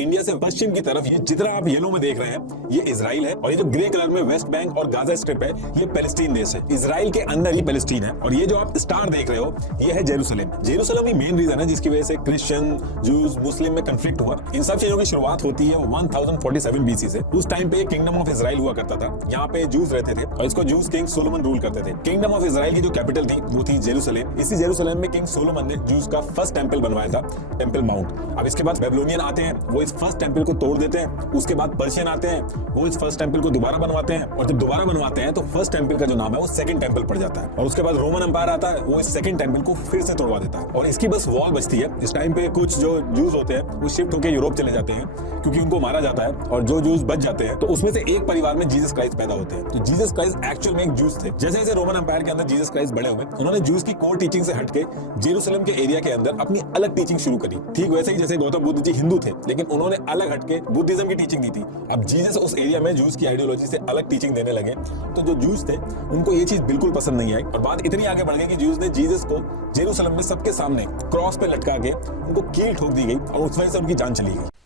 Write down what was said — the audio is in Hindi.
इंडिया से पश्चिम की तरफ ये जितना आप येलो में देख रहे हैं ये इजराइल है, और ये जो ग्रे कलर में वेस्ट बैंक और गाजा स्ट्रिप है ये पैलेस्टीन देश है। इजराइल के अंदर ही पैलेस्टीन है, और ये जो आप स्टार देख रहे हो ये है जेरूसलम। जेरूसलम ही मेन रीजन है जिसकी वजह से क्रिश्चियन, जूस, मुस्लिम में कंफ्लिक्ट हुआ। इन सब चीजों की शुरुआत होती है 1047 बीसी से। उस टाइम पे किंगडम ऑफ इजराइल हुआ करता था, यहाँ पे जूस रहते थे और इसको जूस किंग सोलोमन रूल करते थे। किंगडम ऑफ इजराइल की जो कैपिटल थी वो थी जेरूसलम। इसी जेरूसलम में किंग सोलोमन ने जूस का फर्स्ट टेंपल बनवाया था, टेंपल माउंट। अब इसके बाद बेबीलोनियन आते हैं, वो इस फर्स्ट टेंपल को तोड़ देते हैं। उसके बाद पर्शियन आते हैं, वो इस फर्स्ट टेंपल को दोबारा बनवाते हैं, और जब दोबारा बनवाते हैं तो फर्स्ट टेंपल का जो नाम है वो सेकंड टेंपल पड़ जाता है। और उसके बाद रोमन एम्पायर आता है, वो इस सेकंड टेंपल को फिर से तोड़वा देता है, और इसकी बस वॉल बचती है। इस टाइम पे कुछ जो जूस होते हैं वो शिफ्ट होकर यूरोप चले जाते हैं क्योंकि उनको मारा जाता है, और जो जूस बच जाते हैं तो उसमें से एक परिवार में जीसस क्राइस्ट पैदा होते हैं। तो जीसस क्राइस्ट एक्चुअल में एक जूस थे। जैसे जैसे रोमन एम्पायर के अंदर जीसस क्राइस्ट बड़े हुए, उन्होंने जूस की कोर टीचिंग से हटके जेरूसलम के एरिया के अंदर अपनी अलग टीचिंग शुरू करी। ठीक वैसे ही जैसे गौतम बुद्ध जी हिंदू थे, लेकिन उन्होंने अलग हटके बुद्धिज्म की टीचिंग दी थी। अब जीसस उस एरिया में जूस की आइडियोलॉजी से अलग टीचिंग देने लगे, तो जो जूस थे उनको ये चीज बिल्कुल पसंद नहीं आई, और बात इतनी आगे बढ़ गई कि जूस ने जीसस को जेरूसलम में सबके सामने क्रॉस पे लटका के उनको कील ठोक दी गई, और उस वजह से उनकी जान चली गई।